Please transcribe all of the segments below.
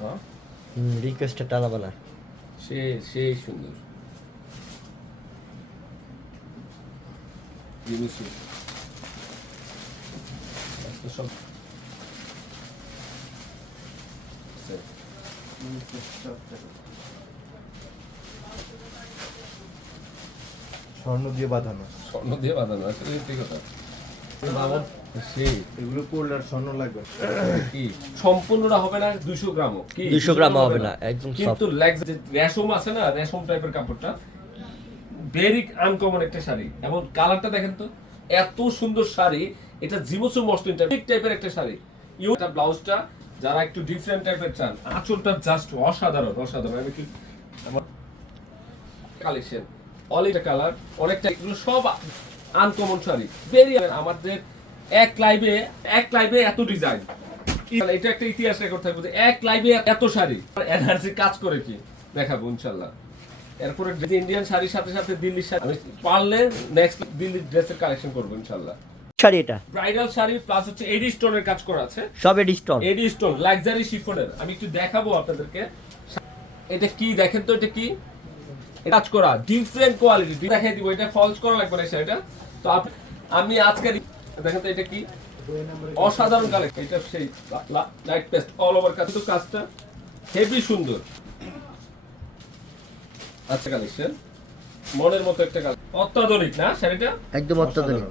হ্যাঁ? রিকোয়েস্টে টানা বানা সে সেই সুন্দর। সব স্বর্ণ দিয়ে বাঁধানো। স্বর্ণ দিয়ে বাঁধানো আসলে সত্যি কথা। সম্পূর্ণটা হবে না দুশো গ্রামও। কি? 200 হবে না, একদম কিন্তু রেশম আছে না রেশম টাইপের কাপড়টা ভেরি আনকমন একটা শাড়ি। এবং কালারটা দেখেন তো এত সুন্দর শাড়ি এটা জিমোসু মসলিন টাইপ টাইপের একটা শাড়ি। ইউ ব্লাউজটা যারা একটু ডিফারেন্ট টাইপের চান আঁচলটা জাস্ট অসাধারণ অসাধারণ। আমি কি আমার কালেকশন। অল এটা কালার অনেকটা এগুলো সব আনকমন শাড়ি। আমাদের এক লাইভে এক লাইভে এত ডিজাইন এটা একটা ইতিহাস রেকর্ড থাকবে যে এক লাইভে এত শাড়ি। এনার্জি কাজ করে কি? দেখাবো ইনশাল্লাহ। এরপরে ইন্ডিয়ান শাড়ির সাথে সাথে দিল্লির শাড়ি আমি পারলে নেক্সট দিল্লির ড্রেসের কালেকশন করব ইনশাল্লাহ। শাড়ি এটা? ব্রাইডাল শাড়ি প্লাস হচ্ছে এডি স্টোনের কাজ করা আছে। সব AD stone AD stone luxury শিফনের আমি একটু দেখাবো আপনাদেরকে। এটা কি দেখেন তো এটা কি? কাজ করা ডিফারেন্ট কোয়ালিটি দেখাই দিব এটা ফলস করা লাগবে না সেটা তো আমি আজকে দেখেন তো এটা কি? অসাধারণ কালেকশন এটা সেই লাইট পেস্ট অল ওভার কাজ তো কাজটা হেভি সুন্দর। আচ্ছা কালেকশন মনের মতো একটা কাজ অত্যাধুনিক না শাড়িটা একদম অত্যাধুনিক।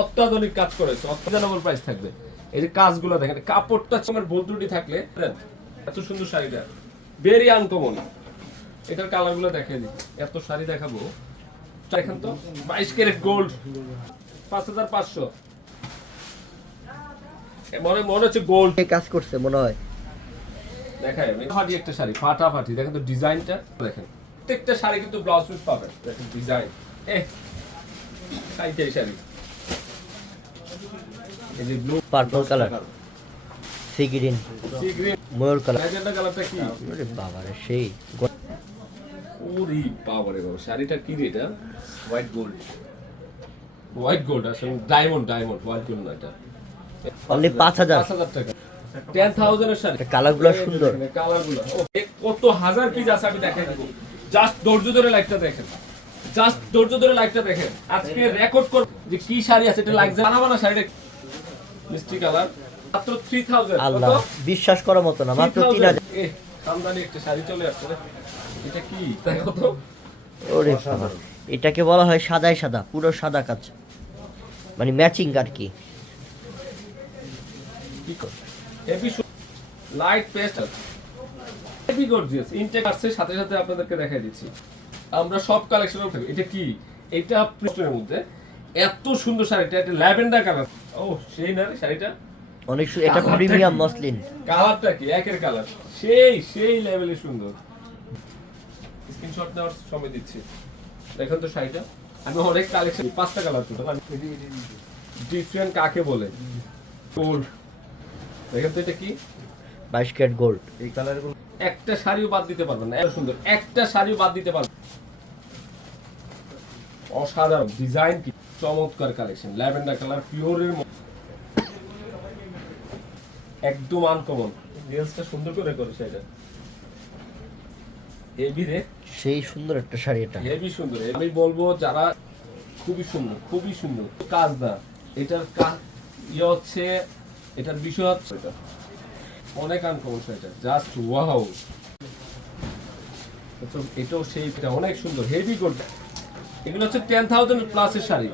অত্যাধুনিক কাজ করেছে অত্যাধুনিক প্রাইস থাকবে। এই যে কাজগুলো দেখেন কাপড়টা আমার ভুল ত্রুটি থাকলে এত সুন্দর শাড়িটা ভেরি আনকমন এটার কালারগুলো দেখে দিই। এত শাড়ি দেখাবো। দেখেন তো বাইশ ক্যারেট গোল্ড পাঁচ হাজার পাঁচশো। মনে মনে হচ্ছে গোল্ড। কাজ করছে মনে হয়। দেখাই আমি ফাটি একটা শাড়ি ফাটাফাটি দেখেন তো ডিজাইনটা দেখেন। প্রত্যেকটা শাড়ি কিন্তু ব্লাউজ পিস পাবেন। দেখেন ডিজাইন। এ শাড়ি। এই যে blue purple colour sea green sea green ময়ূর কালার কালারটা কি? বাবা রে সেই। ওরে বাবা রে বাবা। শাড়িটা কি রে এটা? হোয়াইট গোল্ড হোয়াইট গোল্ড আসলে ডায়মন্ড ডায়মন্ড হোয়াইট গোল্ড না এটা। Only 5,000 পাঁচ হাজার টাকা। টেন থাউজেন্ডের শাড়ি। কালারগুলো সুন্দর। কালারগুলো। কত হাজার পিস আছে আমি দেখাই দেবো। জাস্ট ধৈর্য ধরে লাইটটা দেখেন। জাস্ট ধৈর্য ধরে লাইটটা দেখেন। আজকে রেকর্ড কর যে কি শাড়ি আছে এটা লাগছে। বানাবো না শাড়িটা? মিষ্টি কালার মাত্র থ্রি থাউজেন্ড আল্লাহ বিশ্বাস করার মতো না মাত্র তিন হাজার। একটা শাড়ি চলে আসছে রে। এটা কি? দেখো তো ওরে এটাকে বলা হয় সাদাই সাদা পুরো সাদা কাজ মানে ম্যাচিং আর কি। লাইট পেস্ট হেভি গর্জিয়াস ইনটেক আসছে সাথে সাথে আপনাদেরকে দেখাই দিচ্ছি। আমরা সব কালেকশনের থাকি। এটা কি? এটা প্রিন্টের মধ্যে এত সুন্দর শাড়িটা এটা ল্যাভেন্ডার কালার ও সেই না শাড়িটা? অনেক এটা প্রিমিয়াম? মসলিন। কালারটা কি? একের কালার সেই সেই লেভেলে সুন্দর। স্ক্রিনশট নেওয়ার সময় দিচ্ছি। দেখেন তো শাড়িটা। আমি অনেক কালেকশন পাঁচটা কালার তো ডিফারেন্ট কাকে বলে? গোল্ড দেখেন তো এটা কি? বাইশ ক্যারেট গোল্ড এই কালারগুলো একটা শাড়িও বাদ দিতে পারবেন না এত সুন্দর। একটা শাড়িও বাদ দিতে পারবেন অসাধারণ ডিজাইন কি? চমৎকার কালেকশন ল্যাভেন্ডার কালার পিওরের একদম আনকমন রিলসটা সুন্দর করে করেছে এটা। হেভি রে। সেই সুন্দর একটা শাড়ি এটা। হেভি সুন্দর। আমি বলব যারা খুবই সুন্দর খুবই সুন্দর। কাজ না এটার কাজ ইয়ে হচ্ছে এটার বিষয় হচ্ছে এটা। অনেক আনকমন এটা জাস্ট ওয়াও এটাও সেই অনেক সুন্দর। হেভি গোল্ড এগুলো হচ্ছে টেন থাউজেন্ড প্লাসের শাড়ি।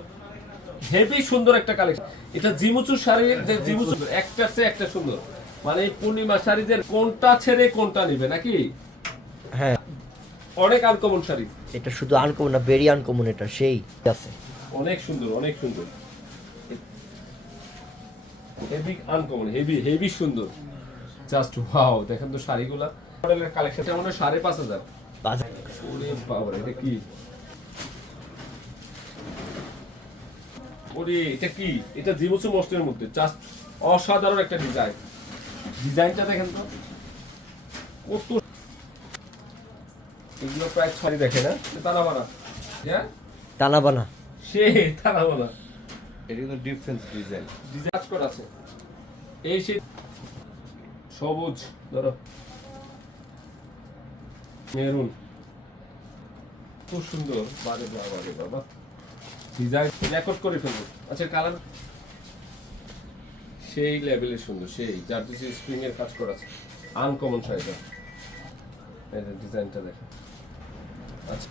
হেভি সুন্দর একটা কালেকশন এটা জিমুচুর শাড়ি যে জিমুচু একটা চেয়ে একটা সুন্দর। মানে এই পূর্ণিমা শাড়িদের কোনটা ছেড়ে কোনটা নিবে নাকি? হ্যাঁ। অনেক আনকমন শাড়ি। এটা শুধু আনকমন না ভেরি আনকমন এটা সেই আছে। অনেক সুন্দর অনেক সুন্দর। হেভি আনকমন হেভি হেভি সুন্দর। জাস্ট ওয়াও দেখেন তো শাড়িগুলা। মডেলের কালেকশনটা মনে হয় সাড়ে পাঁচ হাজার। ওরে বাবা এটা কি? ওরে এটা কি? এটা জিবুসু মস্টের মধ্যে। জাস্ট অসাধারণ একটা ডিজাইন ডিজাইনটা দেখেন তো। কত এগুলো প্রায় ছড়ি দেখে না? তারা মারা হ্যাঁ? টানা বানা সে মারা এটা কিন্তু ডিফারেন্স ডিজাইন ডিজাইন করা আছে। এই সে সবুজ ধরো। মেরুন। খুব সুন্দর। বারে বাবা রে বাবা। ডিজাইন রেকর্ড করে ফেলব। আচ্ছা কালার সেই লেভেলের সুন্দর সেই। যার দিকে স্প্রিং এর কাজ করা আছে। আনকমন এই ডিজাইনটা দেখেন আচ্ছা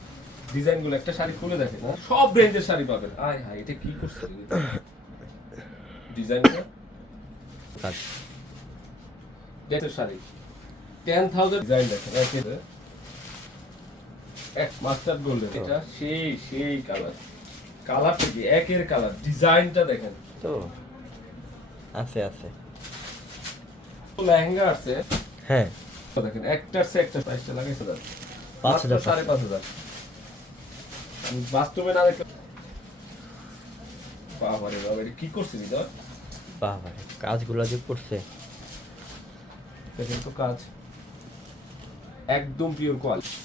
ডিজাইনগুলো একটা শাড়ি খুলে দেখেন হ্যাঁ? সব রেঞ্জের শাড়ি পাবেন। আয় হায় এটা কি করছে? ডিজাইনটা কাজ। ডেটের শাড়ি। টেন থাউজেন্ড ডিজাইন দেখেন এক মাস্টার গোল্ডেন এটা সেই সেই কালার। কালারটা কি? একের কালার। ডিজাইনটা দেখেন। তো আছে আছে। লেহেঙ্গা আছে। হ্যাঁ। দেখেন একটার সে একটা প্রাইসটা লাগাইছে দাদা। পাঁচ হাজার সাড়ে পাঁচ হাজার। বাস্তবে না দেখলে বাবারে বাবা এটা কি করছিস এটা বাবা কাজগুলো যে করছে। দেখেন তো কাজ। একদম পিওর কোয়ালিটি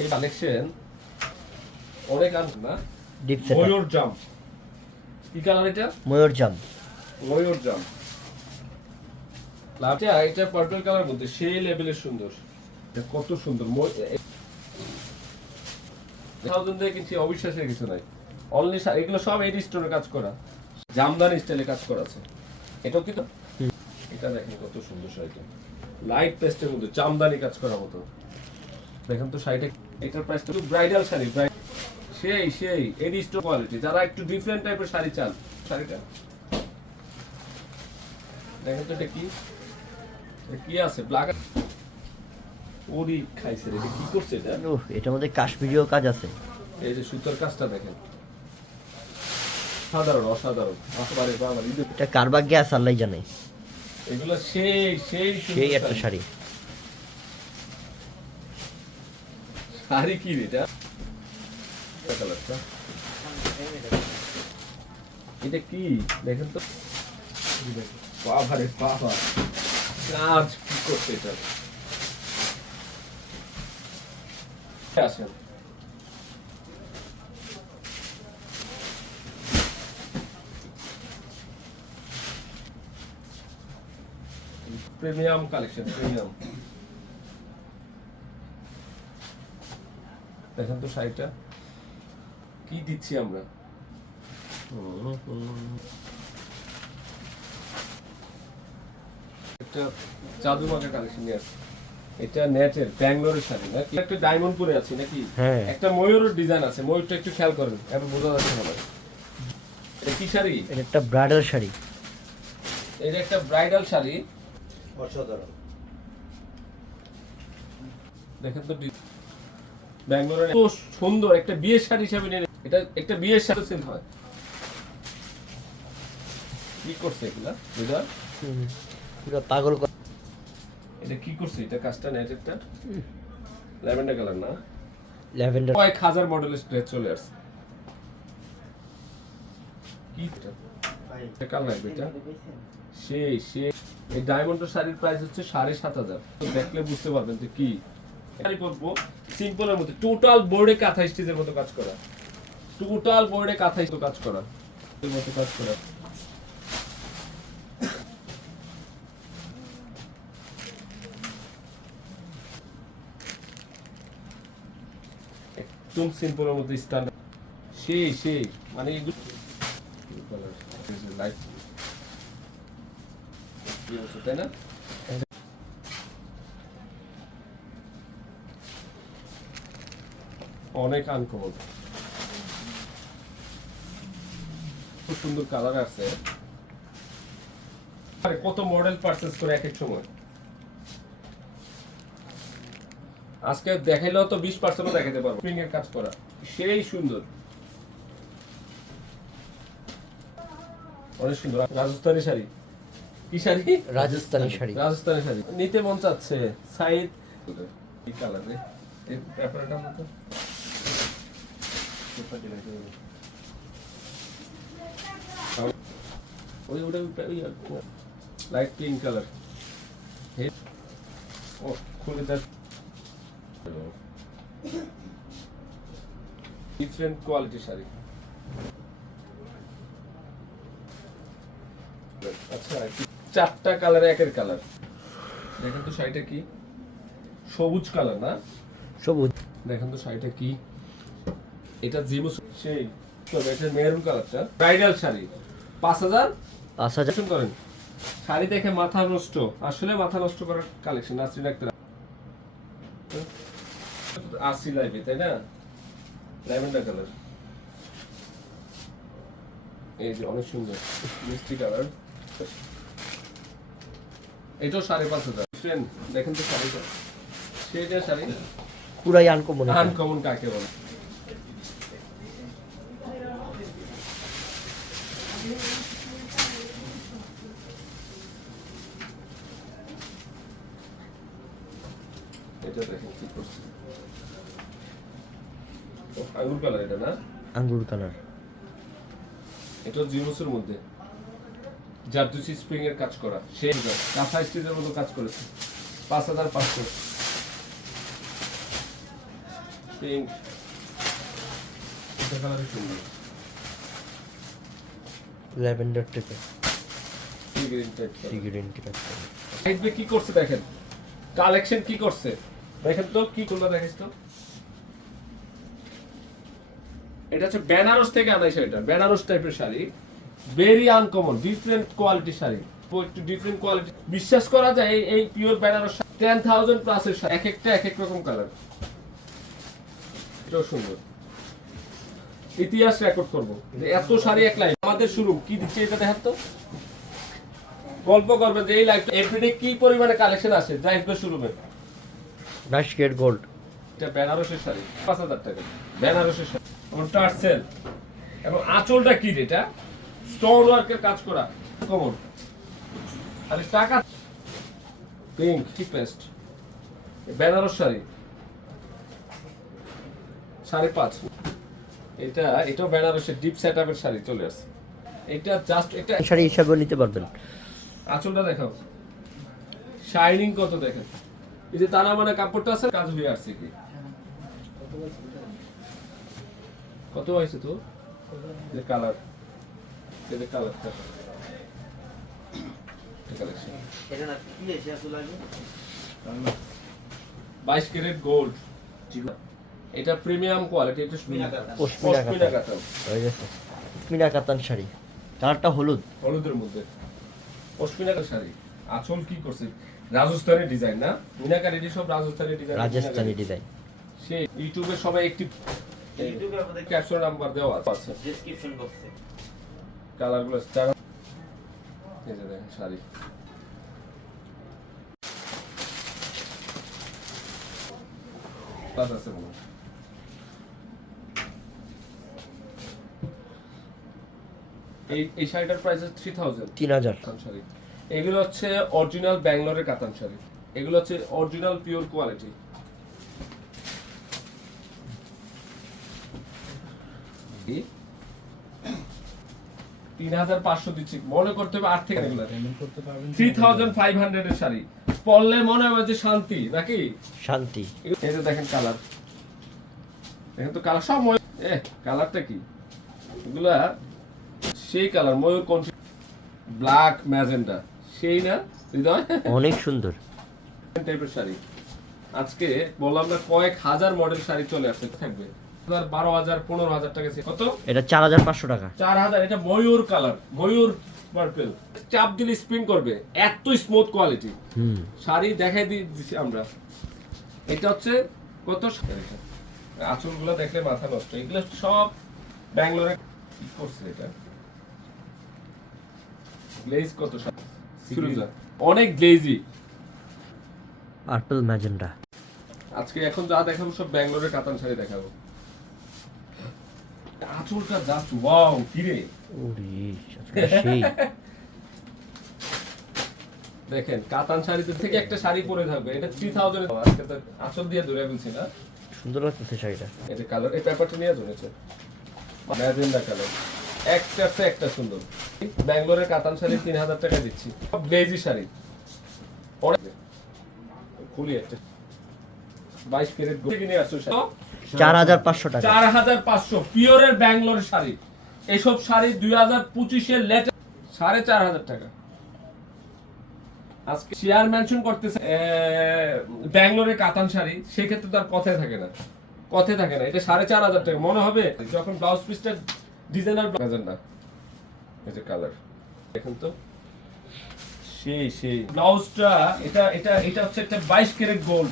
এই কালেকশন অনেক আন না? ময়ূর জাম্প কি কালার এটা? ময়ূর জাম। ময়ূর জাম্প লাভটা এটা পার্পল কালার মধ্যে সেই লেভেলের সুন্দর। কত সুন্দর থাউজেন্ড অবিশ্বাসের কিছু নাই। অনলি এগুলো সব এডি স্টোনের কাজ করা। জামদানি স্টাইলে কাজ করা আছে। এটাও এটা দেখেন কত সুন্দর শাড়িটা। লাইট পেস্টের জামদানি কাজ করার মতো। দেখেন তো শাড়িটা এটার প্রাইসটা ব্রাইডাল শাড়ি সেই সেই এডি স্টোর কোয়ালিটি যারা একটু ডিফারেন্ট টাইপের শাড়ি চান, শাড়িটা। দেখেন তো এটা কি? কি আছে? ব্ল্যাক ওরি খাইছে এটা কি করছে এটা? উহ, এটার মধ্যে কাশ্মীরিও কাজ আছে। এই যে সুতোর কাজটা দেখেন। সাধারণ অসাধারণ। একেবারে ঈদের এটা কার ভাগ্যে আছে আল্লাহ জানে। এগুলো সেই সেই সেই একটা শাড়ি। শাড়ি কি এটা? এটা কালারটা এটা কি? দেখেন তো। বাবা রে বাবা। কাজ কি করছে এটা? আসেন। Premium collection, premium. দেখেন তো শাড়িটা। কি দিচ্ছি আমরা? একটা জাদু মাখা কালেকশন নিয়ে আসছি। এটা নেটের ব্যাঙ্গালোরের শাড়ি নাকি? একটা ডায়মন্ড পরে আছি নাকি? হ্যাঁ। একটা ময়ূরের ডিজাইন আছে ময়ূরটা একটু খেয়াল করেন এখন বোঝা যাচ্ছে না। এটা কি শাড়ি? এটা একটা ব্রাইডাল শাড়ি। এটা একটা ব্রাইডাল শাড়ি। অসাধারণ। দেখেন তো ব্যাঙ্গালোরের এত সুন্দর একটা বিয়ের শাড়ি হিসাবে নিয়ে এটা একটা বিয়ের শাড়ি সেল হয়। কি করছে এগুলা? বুঝা পুরো পাগল কর- এটা কি করছে? এটা কাজটা নেটেরটা ল্যাভেন্ডার কালার না? ল্যাভেন্ডার। কয়েক হাজার মডেলের ড্রেস চলে আসছে। লাগবে এটা? সেই সেই এই ডায়মন্ডের শাড়ির প্রাইস হচ্ছে সাড়ে সাত হাজার। তো দেখলে বুঝতে পারবেন যে কি। শাড়ি পরবো সিম্পলের মধ্যে টোটাল বোর্ডে কাঁথা স্টিচের মতো কাজ করা। টোটাল বোর্ডে কাঁথা কাজ করা এর মতো কাজ করা। একদম সিম্পলের মধ্যে স্ট্যান্ডার্ড সেই সেই মানে অনেক আনকমন খুব সুন্দর কালার আছে। কত মডেল পারচেজ করে এক এক সময়? আজকে দেখাইলেও তো বিশ পার্সেন্টও দেখাতে পারব। প্রিন্ট এর কাজ করা। সেই সুন্দর। অনেক সুন্দর। রাজস্থানি শাড়ি। কি শাড়ি? রাজস্থানি শাড়ি। রাজস্থানি শাড়ি। নিতে মন চাচ্ছে। কালার রে। এই পেপারটা মতো। ওই ওটা ওই লাইট পিঙ্ক কালার ও খুলে দেখ। Different quality sari. আচ্ছা চারটা কালার একের কালার দেখেন তো শাড়িটা কি? সবুজ কালার না? সবুজ। দেখেন তো শাড়িটা কি? এটা জিমু সেই তবে এটা মেরুন কালারটা ব্রাইডাল শাড়ি। পাঁচ হাজার? পাঁচ হাজার। করেন। শাড়ি দেখে মাথা নষ্ট। আসলে মাথা নষ্ট করার কালেকশন নাসরিন আক্তার। আসি লাইভে তাই না? ল্যাভেন্ডার কালার এই যে অনেক সুন্দর মিষ্টি কালার এটাও সাড়ে পাঁচ হাজার। Friend, দেখেন তো শাড়িটা। সেইটা শাড়ি? পুরাই আনকমন আনকমন কাকে বলে? এটা দেখেন কি করছে। আঙ্গুর কালার এটা না? আঙ্গুর কালার। এটা জিরোসের মধ্যে। জারদুসি স্প্রিং এর কাজ করা। সেই কাঁথা স্টিচের মতো কাজ করেছে। পাঁচ হাজার পাঁচশো। পিঙ্ক এটা কালারই সুন্দর। ল্যাভেন্ডার থেকে sea green type sea green দেখবে কি করছে দেখেন? কালেকশন কি করছে? দেখেন তো কি করল দেখিস তো? এটা হচ্ছে বেনারস থেকে আনাই শাড়িটা। বেনারস টাইপের sari. Very uncommon different quality sari. একটু ডিফারেন্ট কোয়ালিটি বিশ্বাস করা যায় এই- এই পিওর বেনারস টেন থাউজেন্ড প্লাসের শাড়ি এক একটা এক এক রকম কালার এটাও সুন্দর। ইতিহাস রেকর্ড করব। যে এত শাড়ি এক লাইন আমাদের শুরু। কি দিচ্ছে এটা দেখার তো? গল্প করবেন যে এই লাইফটা এভরিডে কি পরিমাণে কালেকশন আসে? শুরুবে নাইস গেট গোল্ড এটা বেনারসের শাড়ি। পাঁচ হাজার টাকা। বেনারসের শাড়ি। এবং টার্সেল এবং আঁচলটা কি রে এটা? স্টোন ওয়ার্কের কাজ করা। কমন খালি টাকা। Pink cheapest Benares sari. সাড়ে পাঁচ। এটা এটাও বেনারসের ডিপ সেট আপের শাড়ি চলে আসছে। এটা জাস্ট এটা শাড়ি হিসাবেও নিতে পারবেন। আঁচলটা দেখাও। শাইনিং কত দেখেন? এই যে তারা মানে কাপড়টা আছে কাজ হয়ে আসছে কি? কত হয়েছে তো যে কালার যে কালারটা বাইশ ক্যারেট গোল্ড এটা প্রিমিয়াম কোয়ালিটি এটা পশমিনা কাতান। শাড়ি। কালারটা হলুদ। হলুদের মধ্যে। পশমিনা শাড়ি। আঁচল কি করছে? রাজস্থানি ডিজাইন না? মিনাকারি এটি সব রাজস্থানি ডিজাইন রাজস্থানি ডিজাইন সে ইউটিউবে সবাই একটি ক্যাপশন নাম্বার দেওয়া আছে। ডেসক্রিপশন বক্সে কালারগুলো যারা এই যে দেখেন শাড়ি। কাজ আছে মনে এই এই শাড়িটার প্রাইস হচ্ছে থ্রি থাউজেন্ড তিন হাজার। কাতান শাড়ি। এগুলো হচ্ছে অরিজিনাল ব্যাঙ্গালোরের কাতান শাড়ি। এগুলো হচ্ছে অরিজিনাল পিওর কোয়ালিটি তিন হাজার পাঁচশো দিচ্ছি মনে করতে হবে আট থেকে থ্রি থাউজেন্ড ফাইভ হান্ড্রেড এর শাড়ি। পরলে মনে হবে যে শান্তি নাকি? শান্তি। এই যে দেখেন কালার দেখেন তো কালার সব ময়ূর। এ কালারটা কি? এগুলা সেই কালার ময়ূর কোন ব্ল্যাক ম্যাজেন্ডা সেই না? হৃদয়? অনেক সুন্দর। টাইপের শাড়ি। আজকে বললাম না কয়েক হাজার মডেল শাড়ি চলে আসছে থাকবে। হাজার বারো হাজার পনেরো হাজার টাকা কত? এটা চার হাজার পাঁচশো টাকা। চার হাজার এটা ময়ূর কালার ময়ূর পার্পেল চাপ দিলে স্প্রিং করবে এত স্মুথ কোয়ালিটি শাড়ি দেখাই দিয়ে আমরা। এটা হচ্ছে কত? আঁচল দেখলে মাথা নষ্ট। এগুলো সব ব্যাঙ্গালোরে কি করছে এটা। গ্লেজ কত অনেক গ্লেজি পার্পল ম্যাজেন্ডা আজকে এখন যা দেখাবো সব ব্যাঙ্গালোরের কাতান শাড়ি দেখাবো। আঁচলটা জাস্ট ওয়াও কিরে ওরে সেই। দেখেন কাতান শাড়িতে থেকে একটা শাড়ি পরে থাকবে এটা থ্রি থাউজেন্ড আজকে তো আঁচল দিয়ে ধরে ফেলছি না। সুন্দর লাগতেছে শাড়িটা। এই যে কালার এই পেপারটা নিয়ে জমেছে ম্যাজেন্ডা কালার একটা সে একটা সুন্দর। ব্যাঙ্গালোরের কাতান শাড়ি তিন হাজার টাকা দিচ্ছি। সব গ্লেজি শাড়ি। খুলি একটা। বাইশ ক্যারেট থেকে নিয়ে আসছো শাড়ি। চার হাজার পাঁচশো টাকা। চার হাজার পাঁচশো পিওরের ব্যাঙ্গালোর শাড়ি। এসব শাড়ি দুই হাজার পঁচিশের লেটে সাড়ে চার হাজার টাকা। আজকে শেয়ার মেনশন করতেছে ব্যাঙ্গালোরের কাতান শাড়ি সেক্ষেত্রে তার কথাই থাকে না। কথাই থাকে না এটা সাড়ে চার হাজার টাকা মনে হবে? যখন ব্লাউজ পিসটা ডিজাইনার বাজার না? এই যে কালার দেখুন তো? সেই সেই। ব্লাউজটা এটা এটা এটা হচ্ছে একটা বাইশ ক্যারেট গোল্ড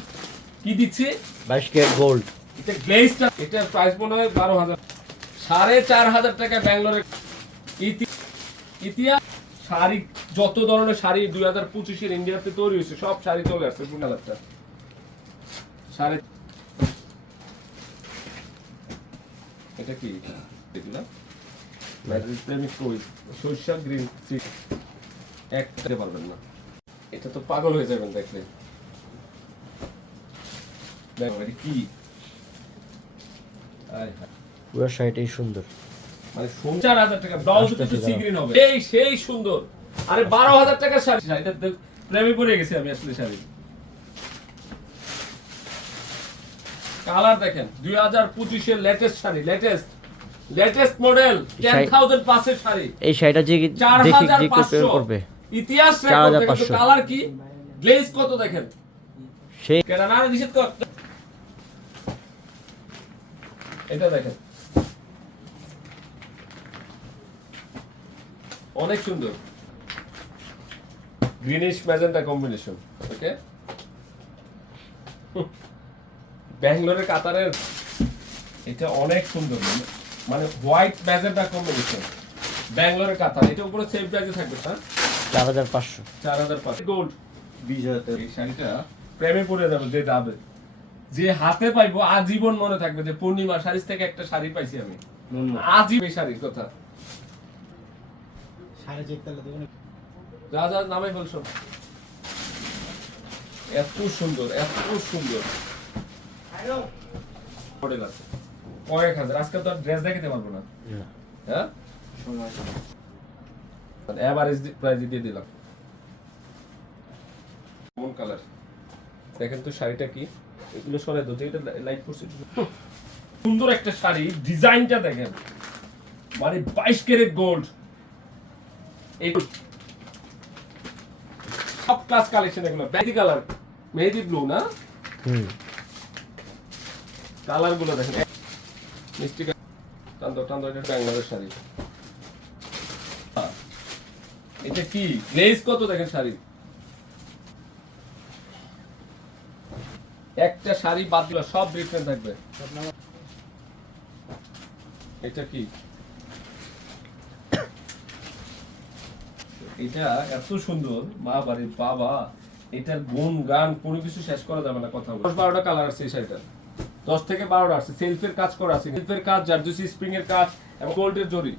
কি দিচ্ছে? বাইশ ক্যারেট গোল্ড এটা গ্লেজটা এটার প্রাইস মনে হয় বারো হাজার। সাড়ে চার হাজার টাকা ব্যাঙ্গালোরে ইতিহাস, শাড়ি, যত ধরনের শাড়ি দুই হাজার পঁচিশের ইন্ডিয়াতে তৈরি হয়েছে, সব শাড়ি চলে আসছে কোন কালারটা সাড়ে এটা কি? ম্যাজিক প্রেমিক কই? সরিষা গ্রিন একটা পারবেন না। এটা তো পাগল হয়ে যাবেন দেখলে। দেখো কি। পুরো শাড়িটাই সুন্দর। মানে চার হাজার টাকা ব্লাউজ কিন্তু সি গ্রিন হবে। এই সেই সুন্দর। আরে বারো হাজার টাকার শাড়ি। শাড়িটা দেখ, প্রেমে পড়ে গেছি আমি আসলে শাড়ি। কালার দেখেন দুই হাজার পঁচিশের latest sari latest latest model ten sari- thousand পাঁচের শাড়ি। এই শাড়িটা যে চার দেখি হাজার পাঁচশো। করবে ইতিহাস 4,500 কালার কি? গ্লেজ কত দেখেন? সেই কেন না নিষেধ কর এটা দেখেন। অনেক সুন্দর। গ্রিনিশ ম্যাজেন্টা কম্বিনেশন ওকে ব্যাঙ্গালোরের কাতারের এটা অনেক সুন্দর। মানে হোয়াইট ম্যাজেন্টা কম্বিনেশন ব্যাঙ্গালোরের কাতার। এটা উপরে সেম প্রাইসে থাকবে স্যার চার হাজার পাঁচশো। চার হাজার পাঁচ গোল্ড বিশ হাজার। এই শাড়িটা প্রেমে পড়ে যাবে যে যাবে। যে হাতে পাইবো আজীবন মনে থাকবে যে পূর্ণিমা শাড়ি থেকে একটা শাড়ি পাইছি আমি। আজীব এই শাড়ির কথা। যা যা নামে বলছো এত সুন্দর এত সুন্দর। মডেল আছে। কয়েক হাজার। আজকে তো ড্রেস দেখাতে পারব না। হ্যাঁ? এভারেজ প্রাইস দিয়ে দিলাম। কোন কালার দেখেন তো শাড়িটা কি। এগুলো সরাই দাও যেটা লাইট করছে। সুন্দর একটা শাড়ি ডিজাইনটা দেখেন। মানে বাইশ ক্যারেট গোল্ড এই সব ক্লাস কালেকশন এগুলো। মেহেদি কালার মেহেদি ব্লু না? হুম। কালারগুলো দেখেন। মিষ্টি টান্দো টান্দো এটা ব্যাঙ্গালোরের শাড়ি। এটা কি? গ্লেজ কত দেখেন শাড়ি? একটা শাড়ি বাদ দিলে, সব ডিফারেন্ট থাকবে। এটা কি? এটা এত সুন্দর, মা বাড়ির বাবা, এটার গুণ, গান, কোনো কিছু শেষ করা যাবে না কথা দশ বারোটা কালার আছে এই শাড়িটা দশ থেকে বারোটা আছে সেলফের কাজ করা আছে। সেলফের কাজ জারদুসি স্প্রিং এর কাজ, এবং গোল্ডের জরি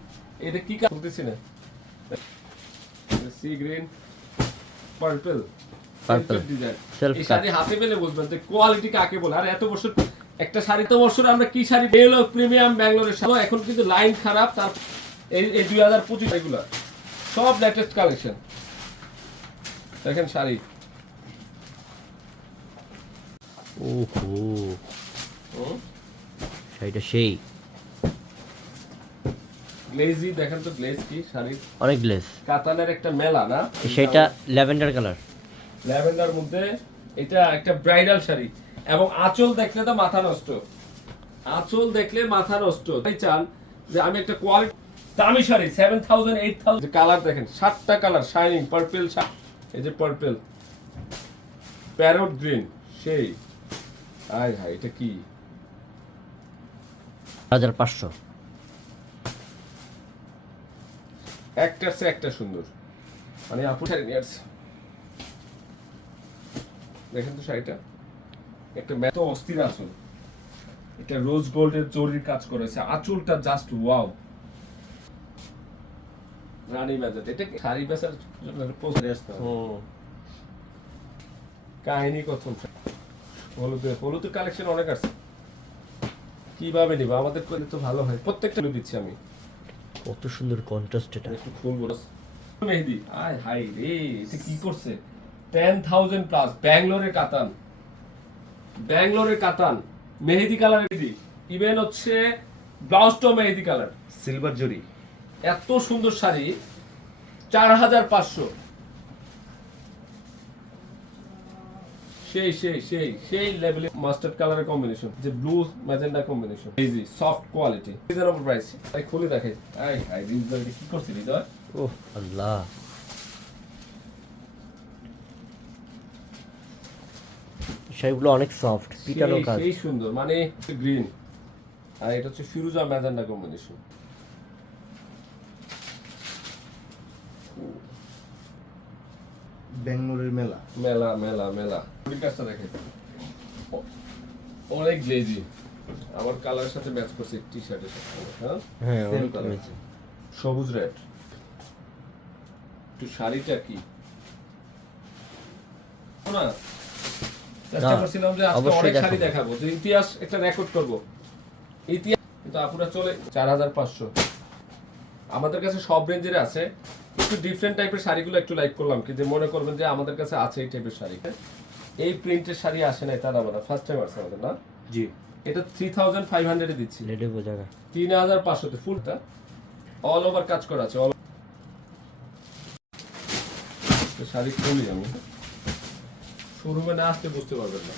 এটা কি কাজ বলতেছি না? Sea green purple Purple. Design Self এই শাড়ি হাতে পেলে বুঝবেন যে কোয়ালিটি কাকে বলে। আর এত বছর একটা শাড়ি তো বছর আমরা কি শাড়ি প্রিমিয়াম ব্যাঙ্গালোরের শাড়ি। এখন কিন্তু লাইন খারাপ তার এই এই দুই হাজার পঁচিশ এগুলো সব লেটেস্ট কালেকশন দেখেন শাড়ি। ওহো? শাড়িটা সেই। গ্লেজি দেখেন তো গ্লেজ কি শাড়ির। অনেক গ্লেস কাতানের একটা মেলা না? সেইটা ল্যাভেন্ডার কালার ল্যাভেন্ডার মধ্যে এটা একটা ব্রাইডাল শাড়ি। এবং আঁচল দেখলে তো মাথা নষ্ট। আঁচল দেখলে মাথা নষ্ট। তাই চান যে আমি একটা কোয়ালিটি দামি sari seven thousand eight thousand colour দেখেন সাতটা কালার শাইনিং পার্পেল এই যে পার্পেল প্যারট গ্রিন সেই। আয় হায় এটা কি? হাজার পাঁচশো। একটার চেয়ে একটা সুন্দর। মানে আপু শাড়ি নিয়ে আসছে দেখেন তো শাড়িটা। একটা মেত অস্থির আঁচল। এটা রোজ গোল্ডের জরির কাজ করেছে। আঁচলটা জাস্ট ওয়াও রানী এটা শাড়ি বেচার জন্য। কাহিনী কথন হলুদের হলুদের কালেকশন অনেক আছে। কীভাবে নিবো? আমাদের করলে তো ভালো হয়। প্রত্যেকটা দিচ্ছি আমি। কত সুন্দর কন্ট্রাস্ট এটা। একটু ফুল বলো মেহেদি। আয় হাই রে এটা কি করছে? টেন থাউজেন্ড প্লাস ব্যাঙ্গালোরের কাতান। ব্যাঙ্গালোরের কাতান মেহেদি কালার মেহেদি। ইভেন হচ্ছে ব্লাউজটাও মেহেদি কালার। সিলভার জরি। এত সুন্দর শাড়ি চার হাজার পাঁচশো। সেই সেই সেই সেই লেভেলে মাস্টার্ড কালারের কম্বিনেশন যে blue magenta combination easy soft quality reasonable price তাই খুলে দেখে আই আই হৃদয় কি করছিস হৃদয়? ও আল্লাহ। শাড়িগুলো অনেক সফট পিটানো কাজ। সেই সুন্দর মানে গ্রিন আর এটা হচ্ছে ফিরোজা ম্যাজেন্ডা কম্বিনেশন বেঙ্গলোরের মেলা। মেলা মেলা মেলা। কাজটা দেখে অ- অনেক গ্লেজি আমার কালারের সাথে ম্যাচ করছে টি শার্টের সাথে। হ্যাঁ? হ্যাঁ. সবুজ রেড একটু শাড়িটা কি? না চেষ্টা করছিলাম যে আজকে অনেক শাড়ি দেখাবো। যে ইতিহাস একটা রেকর্ড করব। ইতিহাস কিন্তু আপুরা চলে চার হাজার পাঁচশো। আমাদের কাছে সব রেঞ্জের আছে। একটু ডিফারেন্ট টাইপের শাড়িগুলো একটু লাইক করলাম কি যে মনে করবেন যে আমাদের কাছে আছে এই টাইপের শাড়ি। এই প্রিন্টের শাড়ি আসে নাই তার আমরা ফার্স্ট টাইম আসছে আমাদের না? জি। এটা থ্রি থাউজেন্ড ফাইভ হান্ড্রেডে দিচ্ছি। তিন হাজার পাঁচশোতে ফুলটা অল ওভার কাজ করা আছে তো শাড়ি খুলি আমি। শোরুমে না আসতে বুঝতে পারবেন না।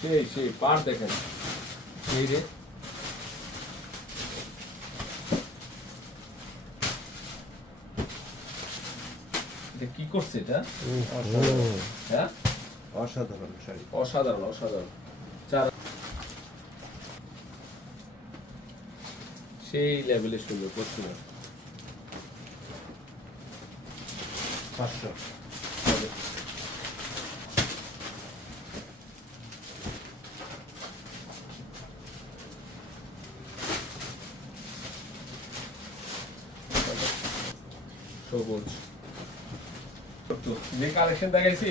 সেই সেই পার দেখেন। এই রে কি করছে এটা? হ্যাঁ? অসাধারণ শাড়ি। অসাধারণ অসাধারণ। চার সেই লেভেলে সুন্দর করছি না পাঁচশো সবুজ তো যে কালেকশন দেখাইছি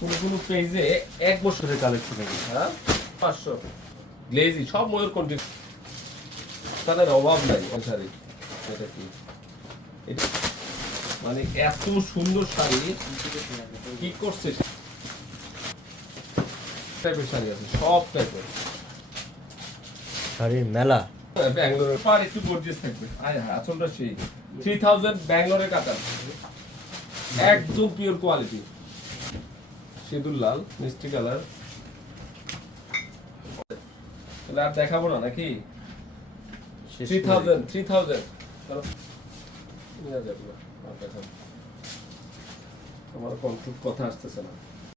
কোনো কোনো পেজে এক বছরের কালেকশন হ্যাঁ? পাঁচশো। গ্লেজি সব ময়ূর কোনটি তাদের অভাব নাই শাড়ি এটা কি? এটা মানে এত সুন্দর শাড়ি কি করছে? টাইপের শাড়ি আছে সব টাইপের শাড়ির মেলা। ব্যাঙ্গালোরের পার একটু গর্জিয়াস থাকবে। আয় হ্যাঁ আচলটা সেই। থ্রি থাউজেন্ড ব্যাঙ্গালোরের কাটার একদম পিওর কোয়ালিটি সিঁদুর লাল মিষ্টি কালার। তাহলে আর দেখাবো না নাকি? থ্রি থাউজেন্ড থ্রি থাউজেন্ড আমার কথা আসতেছে না।